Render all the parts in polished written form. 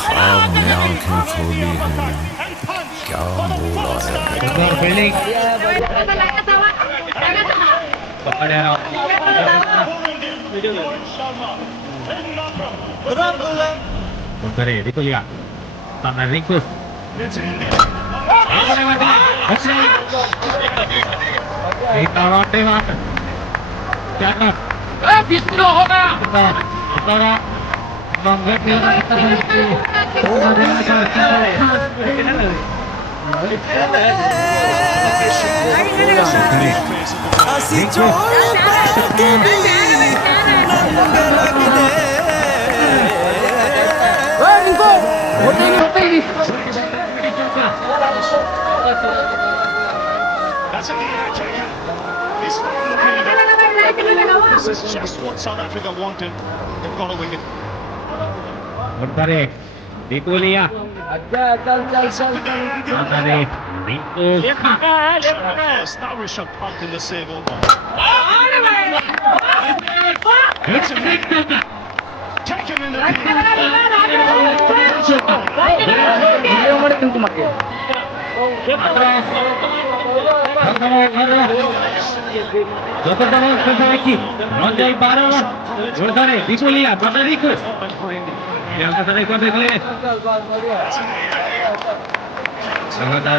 ख्वाब में आंखें खोली हैं, क्या मोल है। देखो लिया tangan ringkus kita ronde mas jangan bisno hoga kita That's in the air, Jaya. This is just what South Africa wanted. They've got a wicket. Montare, Riku liya. Montare, Riku. Yes, that Rishabh Pant in the save over. It's a big take him in the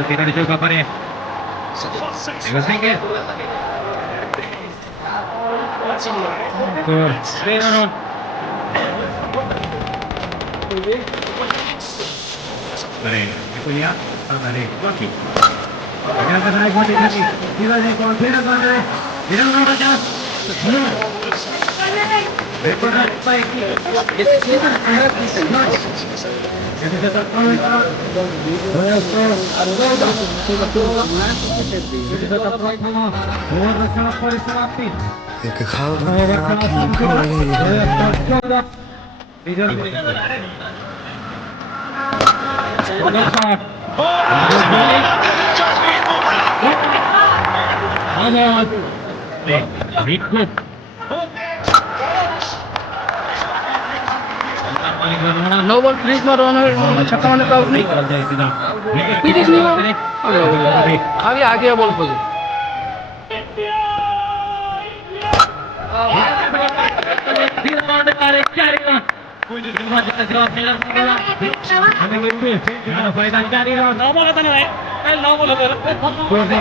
tidak dicoba Pane. Dari itu ya, dari Waki. Jangan naik mati lagi. Tidak naik kalau tidak ada. Tidak ada jalan. Benar baik. एक ख्वाब में आंखें खोली no ball please मारो छक्का मारने का नहीं प्लीज नहीं अभी आ गया बॉल खोल Nomor